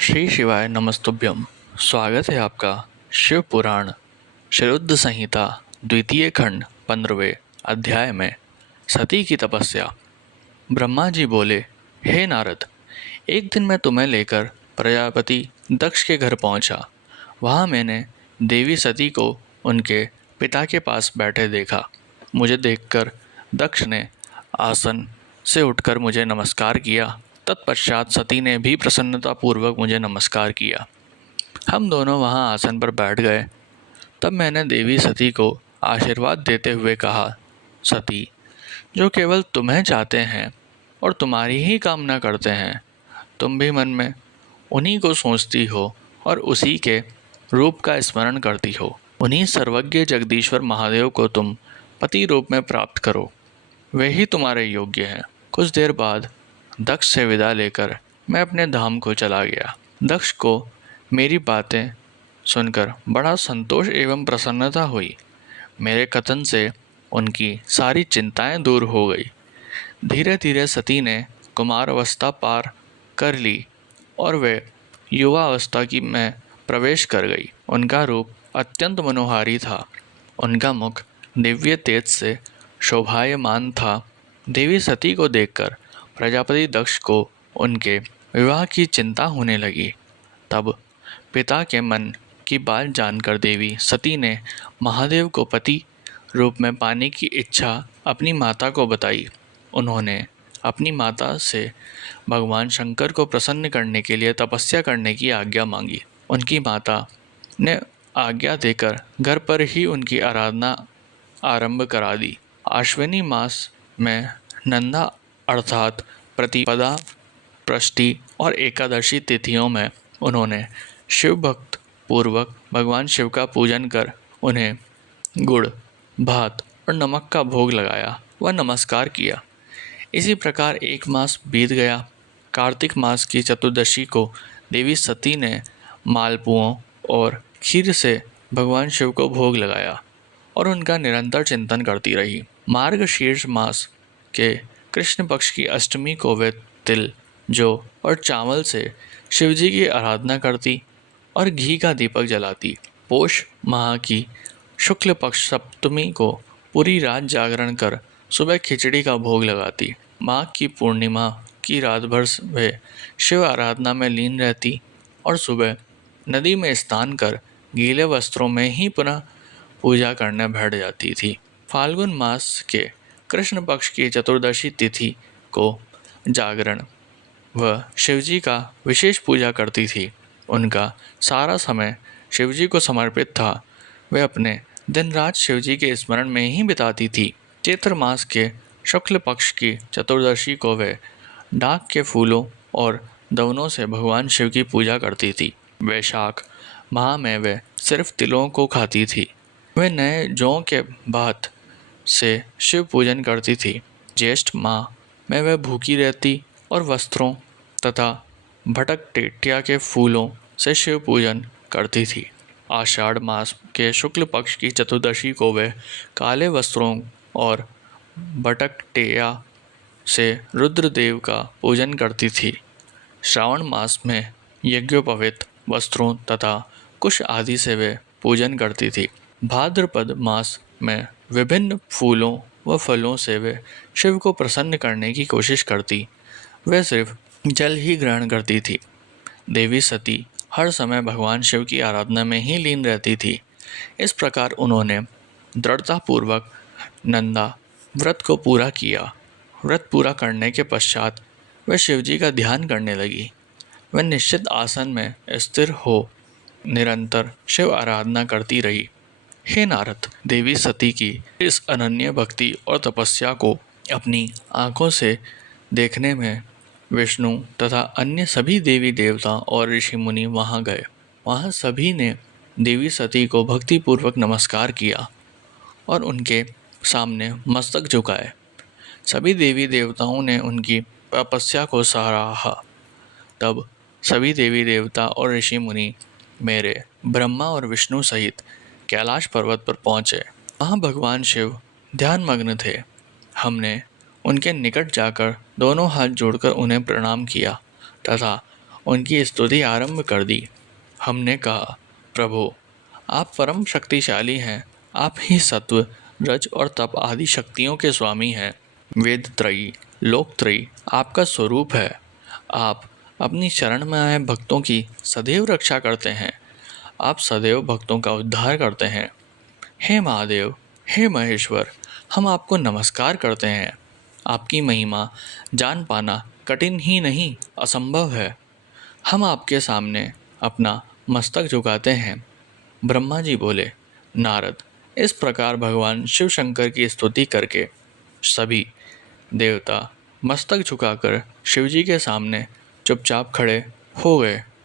श्री शिवाय नमस्तुभ्यम। स्वागत है आपका शिव पुराण शरुद्ध संहिता द्वितीय खंड 15वें अध्याय में सती की तपस्या। ब्रह्मा जी बोले, हे नारद, एक दिन मैं तुम्हें लेकर प्रजापति दक्ष के घर पहुंचा। वहां मैंने देवी सती को उनके पिता के पास बैठे देखा। मुझे देखकर दक्ष ने आसन से उठकर मुझे नमस्कार किया। तत्पश्चात सती ने भी प्रसन्नतापूर्वक मुझे नमस्कार किया। हम दोनों वहां आसन पर बैठ गए। तब मैंने देवी सती को आशीर्वाद देते हुए कहा, सती, जो केवल तुम्हें चाहते हैं और तुम्हारी ही कामना करते हैं, तुम भी मन में उन्हीं को सोचती हो और उसी के रूप का स्मरण करती हो। उन्हीं सर्वज्ञ जगदीश्वर महादेव को तुम पति रूप में प्राप्त करो, वे ही तुम्हारे योग्य हैं। कुछ देर बाद दक्ष से विदा लेकर मैं अपने धाम को चला गया। दक्ष को मेरी बातें सुनकर बड़ा संतोष एवं प्रसन्नता हुई। मेरे कथन से उनकी सारी चिंताएं दूर हो गई। धीरे धीरे सती ने कुमार अवस्था पार कर ली और वे युवा अवस्था की में प्रवेश कर गई। उनका रूप अत्यंत मनोहारी था। उनका मुख दिव्य तेज से शोभायमान था। देवी सती को देखकर प्रजापति दक्ष को उनके विवाह की चिंता होने लगी। तब पिता के मन की बात जानकर देवी सती ने महादेव को पति रूप में पाने की इच्छा अपनी माता को बताई। उन्होंने अपनी माता से भगवान शंकर को प्रसन्न करने के लिए तपस्या करने की आज्ञा मांगी। उनकी माता ने आज्ञा देकर घर पर ही उनकी आराधना आरंभ करा दी। आश्विनी मास में नंदा अर्थात प्रतिपदा, प्रष्टि और एकादशी तिथियों में उन्होंने शिव भक्त पूर्वक भगवान शिव का पूजन कर उन्हें गुड़, भात और नमक का भोग लगाया व नमस्कार किया। इसी प्रकार एक मास बीत गया। कार्तिक मास की चतुर्दशी को देवी सती ने मालपुओं और खीर से भगवान शिव को भोग लगाया और उनका निरंतर चिंतन करती रही। मार्गशीर्ष मास के कृष्ण पक्ष की अष्टमी को वे तिल, जौ और चावल से शिवजी की आराधना करती और घी का दीपक जलाती। पोष माह की शुक्ल पक्ष सप्तमी को पूरी रात जागरण कर सुबह खिचड़ी का भोग लगाती। माघ की पूर्णिमा की रात भर वे शिव आराधना में लीन रहती और सुबह नदी में स्नान कर गीले वस्त्रों में ही पुनः पूजा करने बैठ जाती थी। फाल्गुन मास के कृष्ण पक्ष की चतुर्दशी तिथि को जागरण व शिवजी का विशेष पूजा करती थी। उनका सारा समय शिवजी को समर्पित था। वे अपने दिन रात शिवजी के स्मरण में ही बिताती थी। चैत्र मास के शुक्ल पक्ष की चतुर्दशी को वे डाक के फूलों और दवनों से भगवान शिव की पूजा करती थी। वैशाख माह में वे सिर्फ तिलों को खाती थी। वे नए जौ के भात से शिव पूजन करती थी। ज्येष्ठ माह में वे भूखी रहती और वस्त्रों तथा भटक टेटिया के फूलों से शिव पूजन करती थी। आषाढ़ मास के शुक्ल पक्ष की चतुर्दशी को वे काले वस्त्रों और भटकटेया से रुद्रदेव का पूजन करती थी। श्रावण मास में यज्ञोपवीत वस्त्रों तथा कुश आदि से वे पूजन करती थी। भाद्रपद मास में विभिन्न फूलों व फलों से वे शिव को प्रसन्न करने की कोशिश करती। वे सिर्फ जल ही ग्रहण करती थी। देवी सती हर समय भगवान शिव की आराधना में ही लीन रहती थी। इस प्रकार उन्होंने दृढ़तापूर्वक नंदा व्रत को पूरा किया। व्रत पूरा करने के पश्चात वे शिवजी का ध्यान करने लगी। वह निश्चित आसन में स्थिर हो निरंतर शिव आराधना करती रही। हे नारद, देवी सती की इस अनन्य भक्ति और तपस्या को अपनी आंखों से देखने में विष्णु तथा अन्य सभी देवी देवता और ऋषि मुनि वहां गए। वहां सभी ने देवी सती को भक्तिपूर्वक नमस्कार किया और उनके सामने मस्तक झुकाए। सभी देवी देवताओं ने उनकी तपस्या को सराहा। तब सभी देवी देवता और ऋषि मुनि मेरे ब्रह्मा और विष्णु सहित कैलाश पर्वत पर पहुँचे। वहाँ भगवान शिव ध्यान मग्न थे। हमने उनके निकट जाकर दोनों हाथ जोड़कर उन्हें प्रणाम किया तथा उनकी स्तुति आरंभ कर दी। हमने कहा, प्रभु, आप परम शक्तिशाली हैं। आप ही सत्व, रज और तप आदि शक्तियों के स्वामी हैं। वेद त्रयी, लोक त्रयी आपका स्वरूप है। आप अपनी शरण में आए भक्तों की सदैव रक्षा करते हैं। आप सदैव भक्तों का उद्धार करते हैं। हे महादेव, हे महेश्वर, हम आपको नमस्कार करते हैं। आपकी महिमा जान पाना कठिन ही नहीं, असंभव है। हम आपके सामने अपना मस्तक झुकाते हैं। ब्रह्मा जी बोले, नारद, इस प्रकार भगवान शिव शंकर की स्तुति करके सभी देवता मस्तक झुकाकर शिवजी के सामने चुपचाप खड़े हो गए।